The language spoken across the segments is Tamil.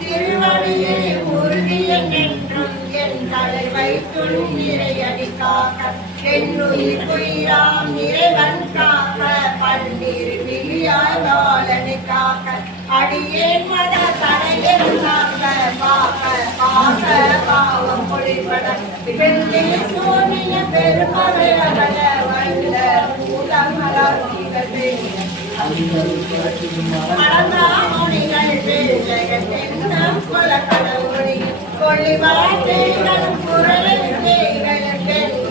திருவடியை உறுதிய என்றும் என் தலை வைத்துள் நிறையடி காக்க. என் உயிர் இறைவன் காக்க பன்னீர் விழியாய் காக்க அடியே மத தடையில் காக்க காக்க பாவம் பொழிபட வெள்ளி சோனிய அகல வந்த பூதமலர் மலர்ந்தாமணிகள் கொல கடவுளி. கொள்ளி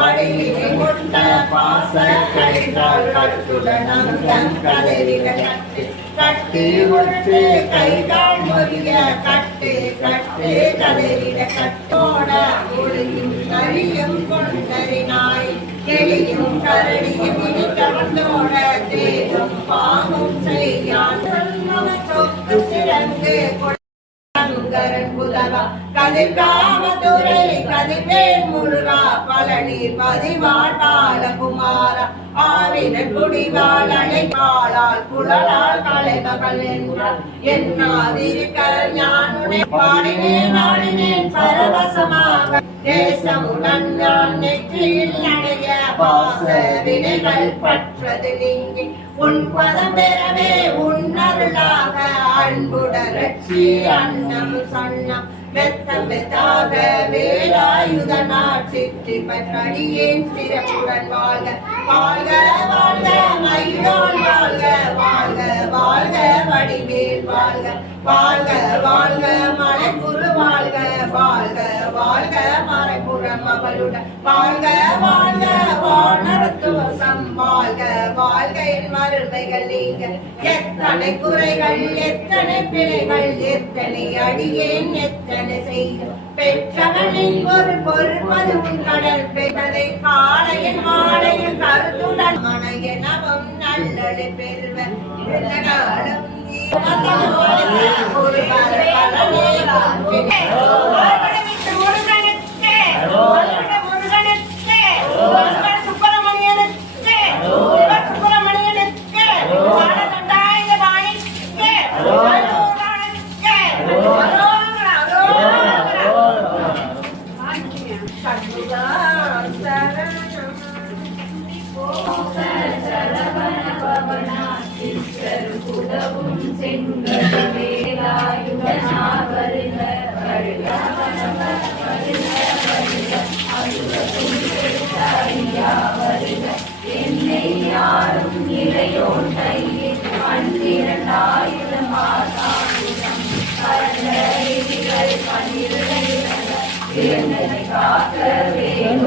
கட்டோட கொண்ட பாச கழித்தால் கட்டுடனம் தன் கதறிட கட்டு. கட்டி ஒட்டு கை மொழிய கட்டு கட்டு கதறிட கட்டோட ஒழுகும் நரியும் கொண்டறினாய். கெளியும் கரடியும் இனிக்கவந்தோட தேடும் பாமும் செய்யான். சொக்கு சிறந்து சங்கரன் புதவா கதிர்காமதுரை கதிர்வேல் முருகா பழனி பதிவாழ் பாலகுமாரா ஆவினன் குடிவாள் அழைப்பாளால் குழலால் கலைமகள் என்றார் என்னாதிருக்க ஞானுனை பாடினேன் ஆடினேன் பரவசமாக. தேசமுடன் நான் நெற்றியில் நடைய பாச வினைகள் பற்றது நீங்கி உன் பதம் பெறவே உன்னருளாக அன்புடரட்சி அன்னம் சொன்னம் மெத்தம் மெத்தாக வேலாயுதனார் சித்தி பற்றடியேன் சிறப்புடன் வாழ்க. வாழ்க வாழ்க மயிலோன் வாழ்க. வாழ்க வாழ்க வடிவேல் வாழ்க. வாழ்க வாழ்க மலை வாழ்க வாழ்க அவளுடன் வாழ்க வாழ்க வாழ்க வாழ்க என் எத்தனை குறைகள் எத்தனை பிழைகள் எத்தனை அடியேன் எத்தனை செய்யும் பெற்றவனின் ஒரு பொறுப்பது உன் கடல் பெற்றதை காலையில் மாலையில் கருத்துடன் மன எனவும் நல்லது பெறுவன் இந்த காலம் ஒரு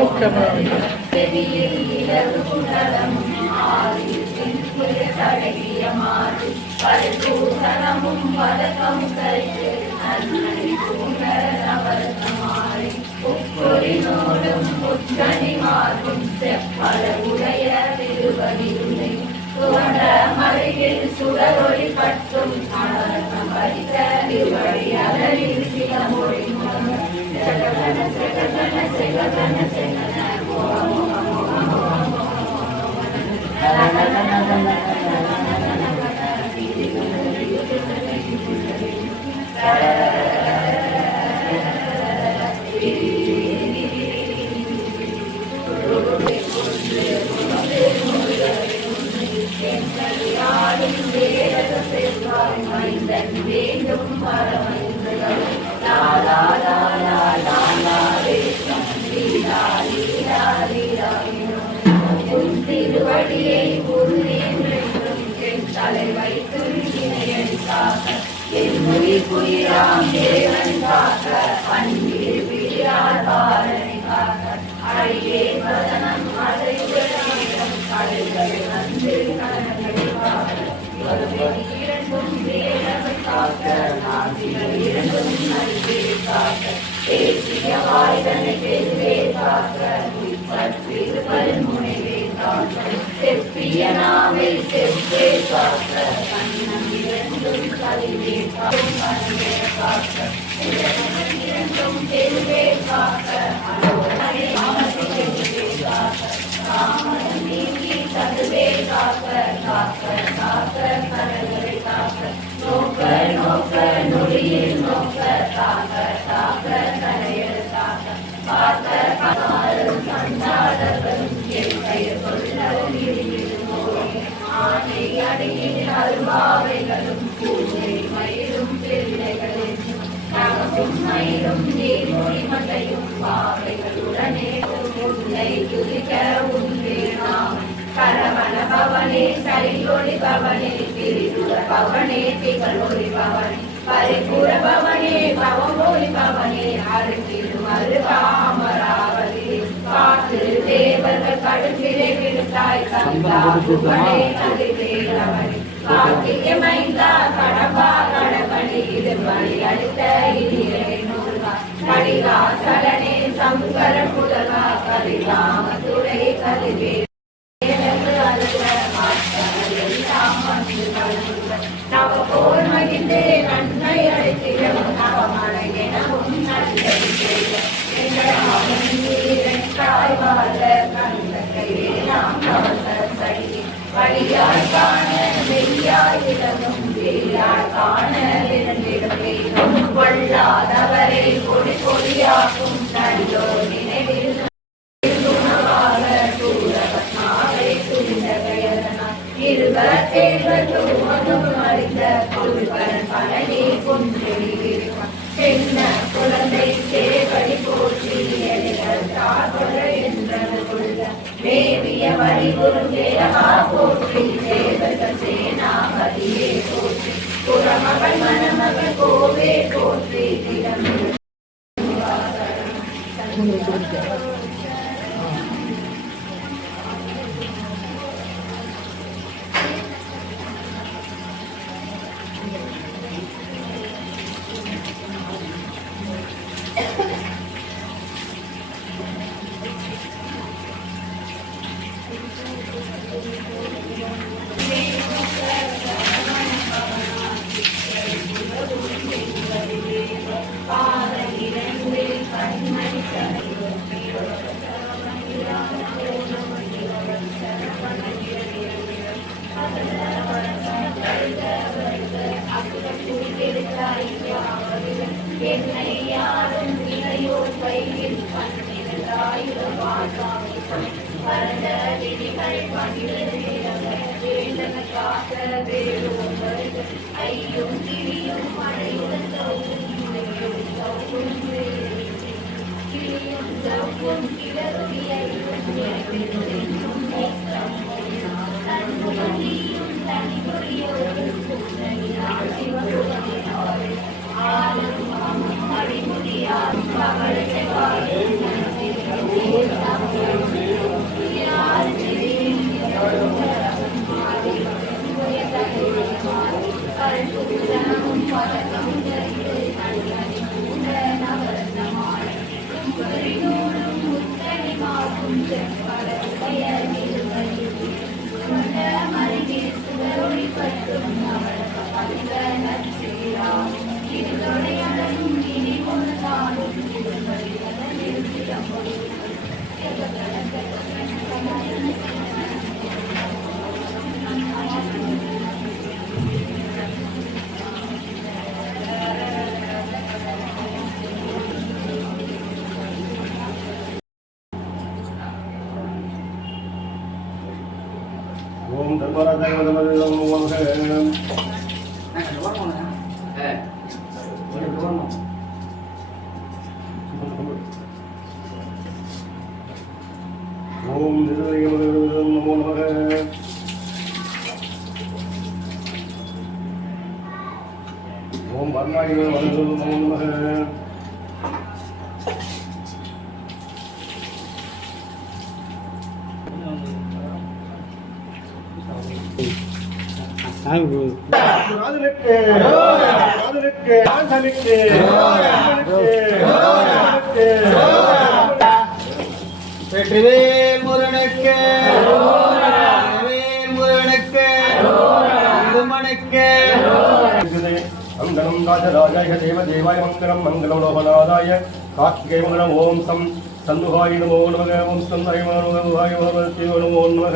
திருமுற்றமும் சுடரொளி பட்டும் பரிச திருவடி அலறி திருவடியை உறுதி தலை வைத்து தேவன் காக்க பிரியார் காக்க வதனம் வந்து காக்க இரண்டும் காக்க இரண்டும் நல்கே காக்க பேசிய வாய்தனை பெருவே காக்க பற்றிரு செப்பிய நாவை செப்பே காக்க கண்ணம் இரண்டும் கலிவே காக்க இரண்டும் பெருவே காக்க அனுமனை நீங்கி கதுவே காக்க காக்க காக்க கடல்களை காக்க நோக்க நோக்க நொடியில் நோக்க காக்க காக்க கரையல் காக்க காக்க காலும் சந்தாடர்களும் என் பெயர் சொல்லவும் பவனே பவமொழி பவனே அருகிலும் அருகாமராவதி காத்து கடிகாசலனே சங்கர புதல்வா கலிராம கலிவே போற்றி தேவர்கள் சேனாபதியே போற்றி புறமகள் மணமகள் கோவே போற்றி ஓம் வர்ணாய ராஜனுக்கு ராஜனுக்கு ராஜனுக்கு ராஜனுக்கு வெற்றிவேல் முருகனுக்கு. மங்களம் ராஜராஜாய தேவ தேவாய மங்களம் மங்களம் லோகநாதாய கார்த்திகை மங்களம் ஓம் சம் சண்முகாய நமோ நமக ஓம் சந்தாய நமோகாய நமோ நமக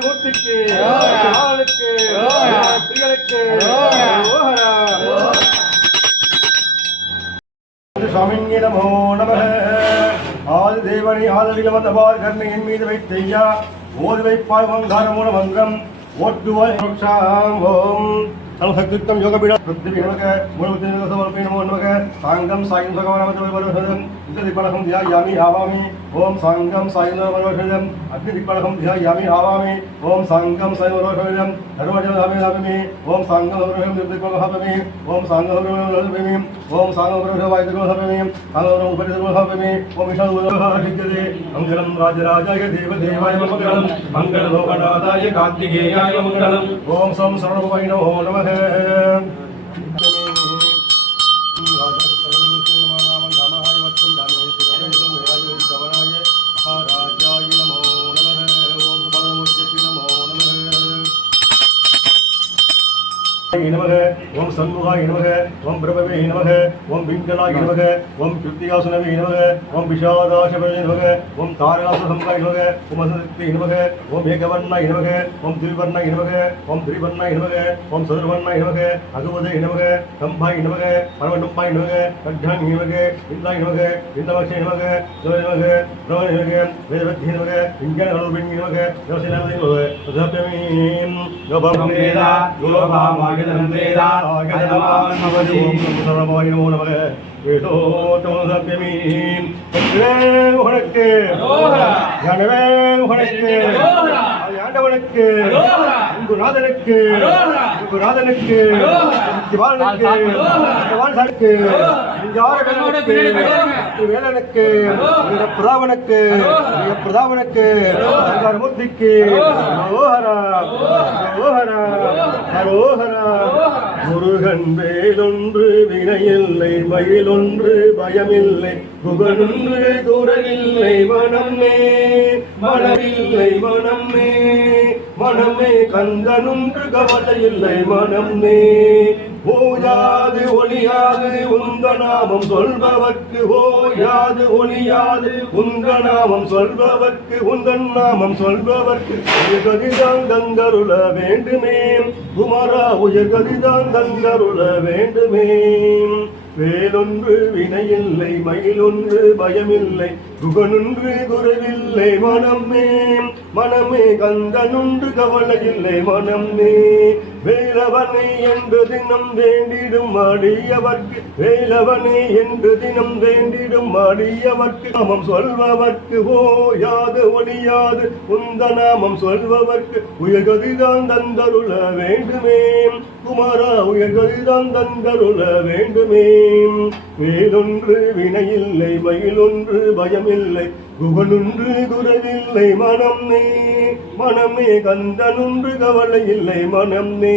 மூர்த்திக்கு ஆளுக்கு ஓஹரா சுவாமிங்க நமோ நம ஆதி தேவனை ஆதரிக வந்தபால் கருணையின் மீது வைத்தையா. ஓதி வைப்பாய் வங்கார மூல மந்திரம் ஓட்டுவாய் ஓம். സർവശക്തിത്വം യോഗപീഠം പൃഥ്വിഹണക മൂലമൊക്കെ സാങ്കം സായി അഗ്നിദിഗ്ബലഹം ധ്യായാമി ആവാമി ഓം സാങ്കം സായി മനോഷരം അഗ്നിദിഗ്ബലഹം ധ്യായാമി ആവാമി ഓം സാങ്കം സായി മനോഷരം സർവജനാമി ഓം സാങ്കം ദിഗ്ബലഹമി ഓം സാങ്കം ഓം സാങ്കവായുഗമി സാങ്കം ഉപരിഗമി ഓം വിഷാദുരഹിക്കതേ മംഗളം രാജരാജായ ദേവദേവായ മംഗളം മംഗളലോകനാഥായ കാർത്തികേയായ മംഗളം ഓം സ്വം സർവൈനോ നമ Amen. ஓம் சண்முகாய நமக ஓம் பிரபவே நமக ஓம் பிங்கலாய நமக ஓம் கிருத்தியாசுனவே நமக ஓம் விஷாதாசபவே நமக ஓம் தாரகாசுசம்காய நமக ஓம் அசக்தி நமக ஓம் ஏகவர்ணாய நமக ஓம் திரிவர்ணாய நமக ஓம் திரிவர்ணாய நமக ஓம் சதுர்வர்ணாய நமக அகுவதே நமக கம்பாய் நமக பரமடும்பாய் நமக கட்டாணி நமக இந்தாய் நமக இந்தமக்ஷை நமக ஜோய நமக பிரவண நமக வேதவத்தி நமக விஞ்ஞான கலோபிங்கி நமக யோசனை நமக ததப்யமீம் யோபம் வேதா யோபாமாகிதம் வேதா அகதமான் பவதி. சர்வமாய நமோ நமக வேதோத்தமசப்யமீம் உனக்கு ஞானவே உனக்கு ஆண்டவனுக்கு உங்கு நாதனுக்கு உங்கு வேலனுக்கு இந்த பிரதாபனுக்கு மூர்த்திக்கு ஓஹரா ஓஹரா ஹரோஹரா முருகன் வேலொன்று வினையில்லை மயிலொன்று பயமில்லை. புகழொன்று துறையில்லை மனமே மனமில்லை மனமே மனமே கந்தனொன்று கவலையில்லை மனமே ஓயாது ஒளியாது உந்த நாமம் சொல்பவர்க்கு ஓயாது ஒளியாது உந்த நாமம் சொல்பவர்க்கு உந்தன் நாமம் சொல்பவர்க்கு. உயர்கதிதான் தந்தருள வேண்டுமே. குமரா உயர்கதிதான் தந்தருள வேண்டுமே. வேலொன்று வினையில்லை மயிலொன்று பயமில்லை. குகனுன்று குறைவில்லை மனமே மனமே கந்தனுன்று கவலையில்லை மனமே வேலவனை என்று தினம் வேண்டிடும் அடியவர்க்கு வேலவனை என்று தினம் வேண்டிடும் அடியவர்க்கு நாமம் சொல்பவர்க்கு ஓயாது ஒளியாது உந்த நாமம் சொல்பவர்க்கு உயர்கதிதான் தந்தருள வேண்டுமே. குமாரா உயர்கதிதான் தந்தருள வேண்டுமே. வேலொன்று வினையில்லை மயிலொன்று பயமே. பயமில்லை குகனொன்று குரவில்லை மனம் நீ மனமே கந்தனொன்று கவலை இல்லை மனம் நீ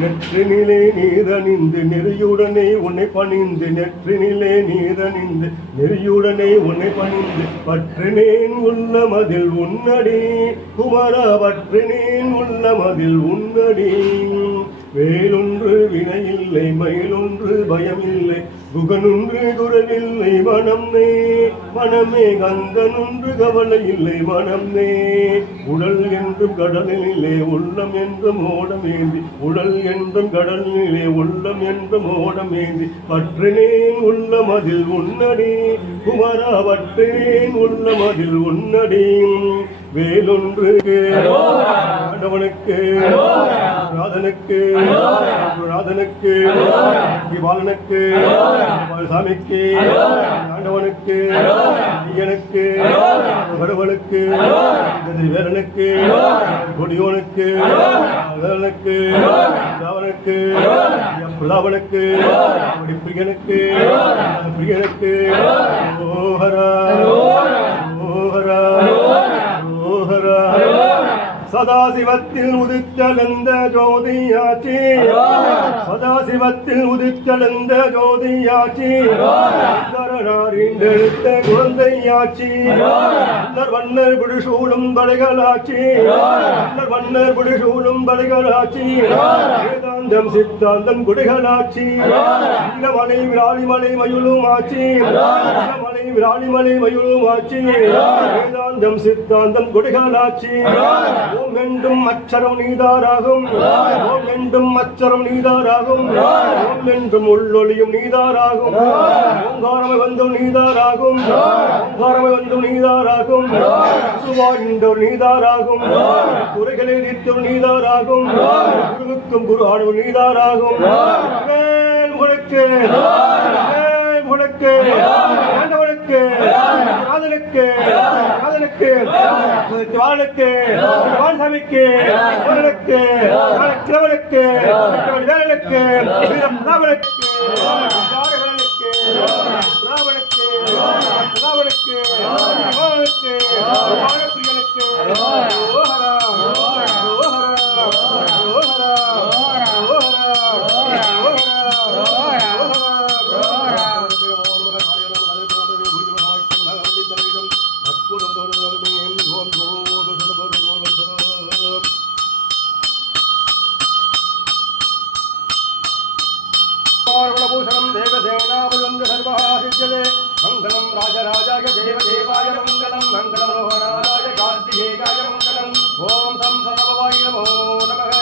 நெற்றினிலே நீரணிந்து நெறியுடனே உன்னை பணிந்து நெற்றினிலே நீரணிந்து நெறியுடனே உன்னை பணிந்து பற்றினேன் உள்ளமதில் உன்னடி. குமரா பற்றினேன் உள்ளமதில் உன்னடி. வேலொன்று வினையில்லை மயிலொன்று பயமில்லை குகனொன்று குரவில்லை மனமே மனமே கந்தனொன்று கவலை இல்லை மனமே உடல் என்றும் கடலிலே உள்ளம் என்றும் ஓடமேந்தி உடல் என்றும் கடலிலே உள்ளம் என்றும் ஓடமேந்தி பற்றினேன் உள்ளம் அதில் உன்னடி குமரா பற்றினேன் உள்ளம் அதில் உன்னடி. வேலொன்று ஆண்டவனுக்கு நாதனுக்கு நாதனுக்கு பாலனுக்கு சாமிக்கு ஆண்டவனுக்கு ஐயனுக்கு வருவனுக்கு வேலனுக்கு கொடியோனுக்கு வேலனுக்கு ராவனுக்கு பிரதாபனுக்கு பிரியனுக்கு பிரியனுக்கு ஓஹரா ஓஹரா ஓஹரா சதாசிவத்தில் உதித்தெழுந்த ஜோதியாச்சி. சதாசிவத்தில் உதித்தெழுந்த ஜோதியாச்சி. எழுத்த குழந்தையாச்சி. வண்ணர் பிடிசூடும் படைகளாச்சி. வண்ணர் பிடிசூடும் படைகளாச்சி. வேதாந்தம் சித்தாந்தம் குடிகளாச்சி. மலை விராலிமலை மயுளும் ஆச்சி மலை விராலிமலை மயுளும் ஆச்சி வேதாந்தம் சித்தாந்தம் குடிகளாச்சி. ஓம் அச்சரம் நீதாராகும். ஓம் அச்சரம் நீதாராகும். ஓம் உள்ளொளியும் நீதாராகும். ஓங்காரமை வந்தும் நீதாராகும். ஓங்காரமை வந்தும் நீதாராகும். வாழ்ந்தோர் நீதாராகும். குறைகளை நீத்தும் நீதாராகும். குருவுக்கும் குரு ஆணவ நீதாராகும். உனக்கு உனக்கு ஆண்டவனுக்கு காதலுக்கு காதலுக்கு வாழனுக்கு வான்சாமிக்கு முருகனுக்கு கிழவனுக்கு வேலனுக்கு ராமனுக்கு ராவணனுக்கு ராவனுக்கு ராவனுக்கு ராவனுக்கு ராஜராஜாய தேவதேவாய மங்களம் மங்களம் கார்த்திகேயாய மங்களம். ஓம் சம் நமோ நமः